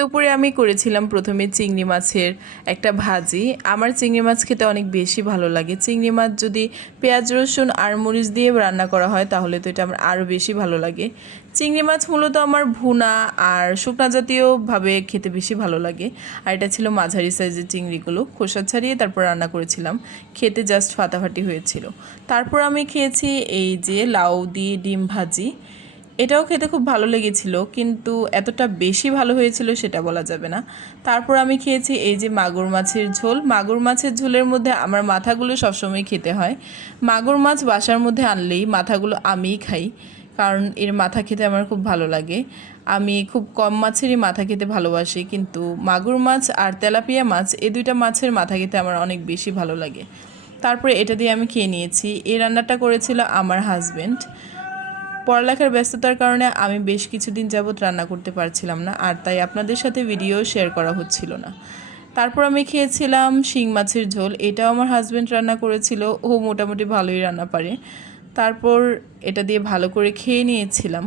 দুপুরে আমি করেছিলাম প্রথমে চিংড়ি মাছের একটা ভাজি। আমার চিংড়ি মাছ খেতে অনেক বেশি ভালো লাগে। চিংড়ি মাছ যদি পেঁয়াজ রসুন আর মরিচ দিয়ে রান্না করা হয় তাহলে তো এটা আমার আরও বেশি ভালো লাগে। চিংড়ি মাছ মূলত আমার ভুনা আর শুকনা জাতীয়ভাবে খেতে বেশি ভালো লাগে। আর এটা ছিল মাঝারি সাইজের চিংড়িগুলো, খোসা ছাড়িয়ে তারপর রান্না করেছিলাম। খেতে জাস্ট ফাটাফাটি হয়েছিল। তারপর আমি খেয়েছি এই যে লাউ দিয়ে ডিম ভাজি। এটাও খেতে খুব ভালো লেগেছিল, কিন্তু এতটা বেশি ভালো হয়েছিল সেটা বলা যাবে না। তারপর আমি খেয়েছি এই যে মাগুর মাছের ঝোল। মাগুর মাছের ঝোলের মধ্যে আমার মাথাগুলো সবসময় খেতে হয়। মাগুর মাছ বাসার মধ্যে আনলেই মাথাগুলো আমিই খাই, কারণ এর মাথা খেতে আমার খুব ভালো লাগে। আমি খুব কম মাছেরই মাথা খেতে ভালোবাসি, কিন্তু মাগুর মাছ আর তেলাপিয়া মাছ এই দুইটা মাছের মাথা খেতে আমার অনেক বেশি ভালো লাগে। তারপরে এটা দিয়ে আমি খেয়ে নিয়েছি। এই রান্নাটা করেছিল আমার হাজব্যান্ড। পড়ালেখার ব্যস্ততার কারণে আমি বেশ কিছুদিন যাবৎ রান্না করতে পারছিলাম না, আর তাই আপনাদের সাথে ভিডিও শেয়ার করা হচ্ছিল না। তারপর আমি খেয়েছিলাম শিং মাছের ঝোল। এটাও আমার হাজব্যান্ড রান্না করেছিল। ও মোটামুটি ভালোই রান্না পারে। তারপর এটা দিয়ে ভালো করে খেয়ে নিয়েছিলাম।